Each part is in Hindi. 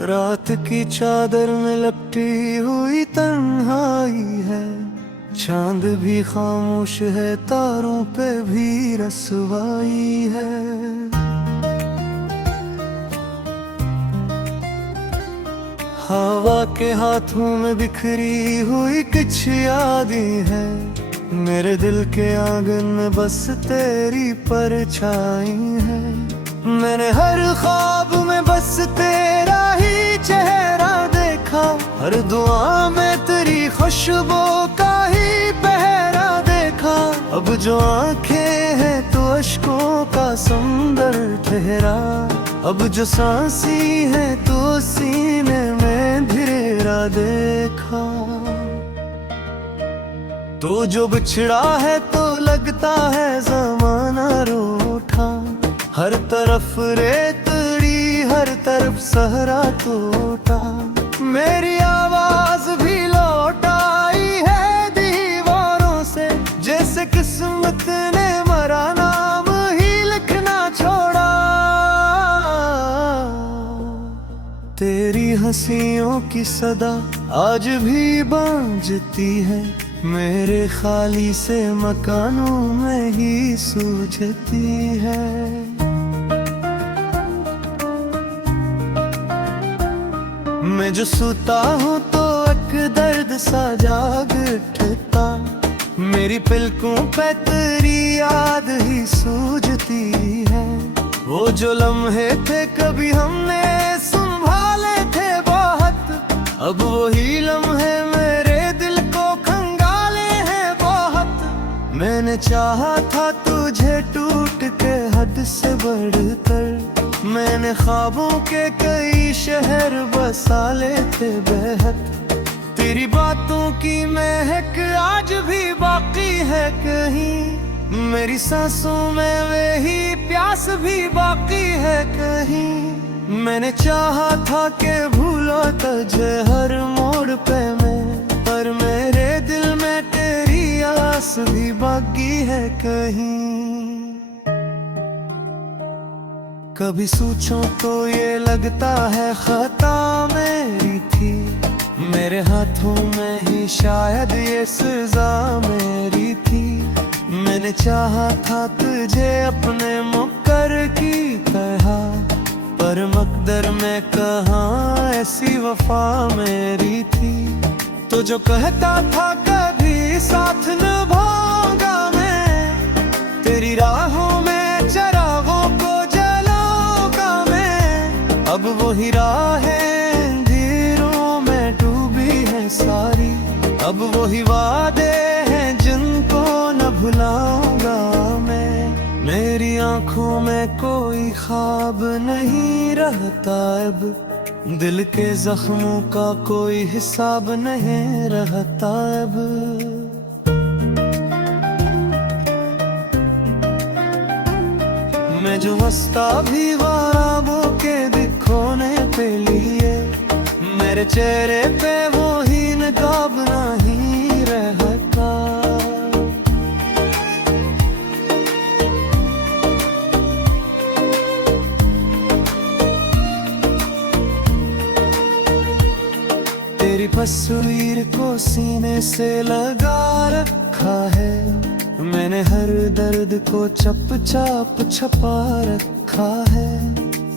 रात की चादर में लपटी हुई तन्हाई है, चांद भी खामोश है, तारों पे भी रसवाई है। हवा के हाथों में बिखरी हुई कुछ यादें हैं, मेरे दिल के आंगन में बस तेरी परछाई है। मैंने हर ख्वाब में बस तेरा ही चेहरा देखा, हर दुआ में तेरी खुशबू का ही पहरा देखा। अब जो आंखें हैं तो अश्कों का समंदर ठहरा, अब जो सांसी है तो सीने में धिरेरा देखा। तो जो बिछड़ा है तो लगता है ज़माना रूठा, हर तरफ रेतड़ी हर तरफ सहरा टूटा। मेरी आवाज भी लौट आई है दीवारों से, जैसे किस्मत ने मरा नाम ही लिखना छोड़ा। तेरी हंसियों की सदा आज भी बांझती है, मेरे खाली से मकानों में ही सूझती है। मैं जो सोता हूँ तो एक दर्द सा जाग उठता, मेरी पलकों पे तेरी याद ही सूझती है। वो जो लम्हे थे कभी हमने संभाले थे बहुत, अब वही लम्हे मेरे दिल को खंगाले हैं बहुत। मैंने चाहा था तुझे टूट के हद से बढ़कर, मैंने ख्वाबों के कई शहर बसा ले थे बेहद। तेरी बातों की महक आज भी बाकी है कहीं, मेरी सांसों में वही प्यास भी बाकी है कहीं। मैंने चाहा था कि भूलो तुझे हर मोड़ पे मैं, पर मेरे दिल में तेरी आस भी बाकी है कहीं। कभी सोचूं तो ये लगता है खता मेरी थी, मेरे हाथों में ही शायद ये सजा मेरी थी। मैंने चाहा था तुझे अपने मुक्कर की तरह, पर मकदर में कहाँ ऐसी वफा मेरी थी। तो जो कहता था कभी साथ निभाऊंगा मैं, तेरी राहों में चरागों को अब वही राहें अंधेरों में डूबी है सारी। अब वही वादे हैं जिनको न भुलाऊंगा मैं, मेरी आंखों में कोई ख्वाब नहीं रहता अब, दिल के जख्मों का कोई हिसाब नहीं रहता अब। मैं जो हंसता भी ख्वाबों के दिखोने पे लिए, मेरे चेहरे पे वो ही नकाब नहीं रहता। तेरी तस्वीर को सीने से लगा रखा है, मैंने हर दर्द को चप चाप छपा रखा है।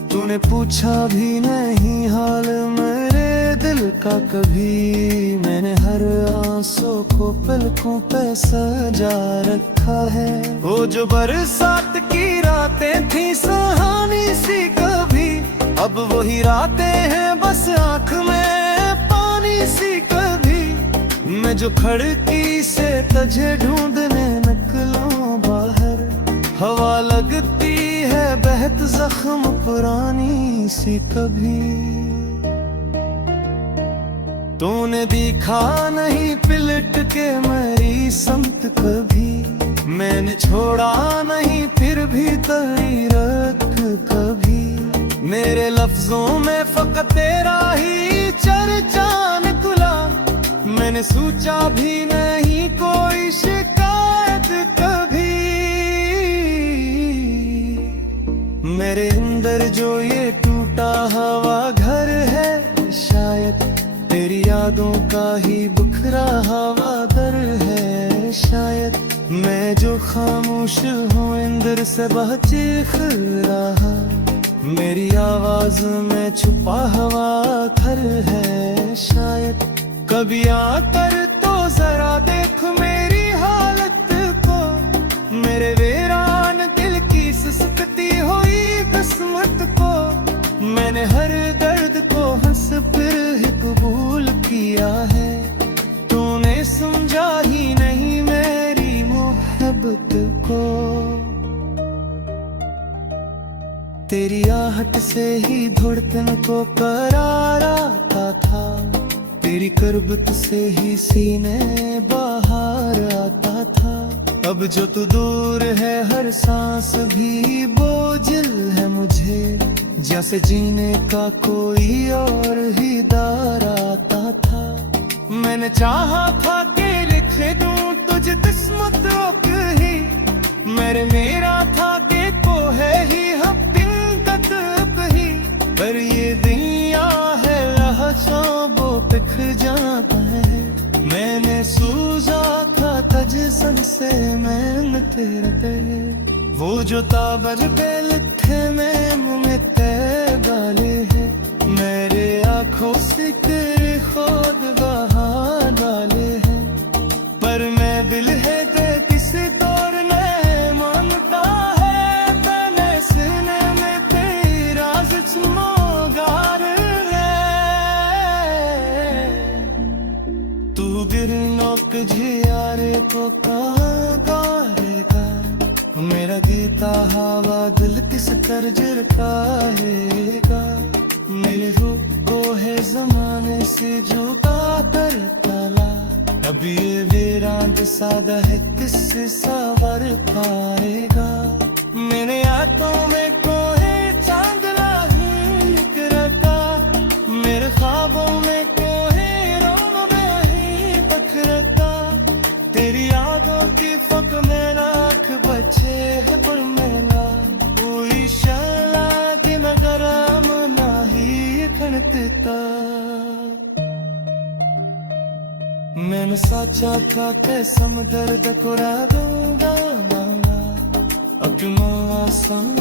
तूने पूछा भी नहीं हाल मेरे दिल का कभी, मैंने हर आंसू को पलकों पे सजा रखा है। वो जो बरसात की रातें थी सुहानी सी कभी, अब वही रातें हैं बस आँख में पानी सी कभी। मैं जो खिड़की से तुझे ढूंढने निकलूं बाहर, हवा लगती है बहत जख्म पुरानी सी कभी। तूने देखा नहीं पिलट के मेरी समत कभी, मैंने छोड़ा नहीं फिर भी तेरी रख कभी। मेरे लफ्जों में फकत तेरा ही चर्चा निकला, मैंने सोचा भी नहीं कोई शिकायत कभी। मेरे अंदर जो ये टूटा हवा घर है, यादों का ही बिखरा हवा दर है शायद। मैं जो खामोश हूँ अंदर से वह चीख रहा, मेरी आवाज में छुपा हवा थर है शायद। कभी आकर तो जरा देख मेरी हालत को, मेरे वीरान दिल की सिसकती हुई किस्मत को। मैंने हर दर्द को हंस फिर ही कबूल किया है, तूने समझा ही नहीं मेरी मोहब्बत को। तेरी आहट से ही धड़कन को करार आता था, तेरी करबत से ही सीने बाहर आता था। अब जो तू दूर है हर सांस भी बोझिल है मुझे, जैसे जीने का कोई और ही दार आता था। मैंने चाहा था कि लिख दूं तुझे किस्मत ही, मेरा था कि को है ही हकीकत ही। पर ये दुनिया है लहज़ों वो बिख जाता है, मैंने सूझा था तजसन से मैंने तेरे। वो जो ताबर पे लिखे में मुँह ते गाले है, मेरे आँखों से तेरे खुद बहा डाले हैं। पर मैं दिल है दे किसी तौर ने मांगता है, मैंने सीने में तेरी राज चमगार है। तू गिरनोक झियारे को कहाँ गाएगा, मेरा गीता हवा दिल किस तरज रखाएगा। मेरे रूप को है जमाने से झुका कर ताला, अब ये वीरान सादा है किससे सवर पाएगा। मेरे हाथों में कोई चांदला ही रखा, मेरे ख्वाबों में कोई रोम ही पखरता। तेरी यादों की फक में नाक बचे है पर महंगा, कोई शाला दिन गरम नाही खनता। मैंने सोचा था कि समदर्द को दूंगा, अब आसान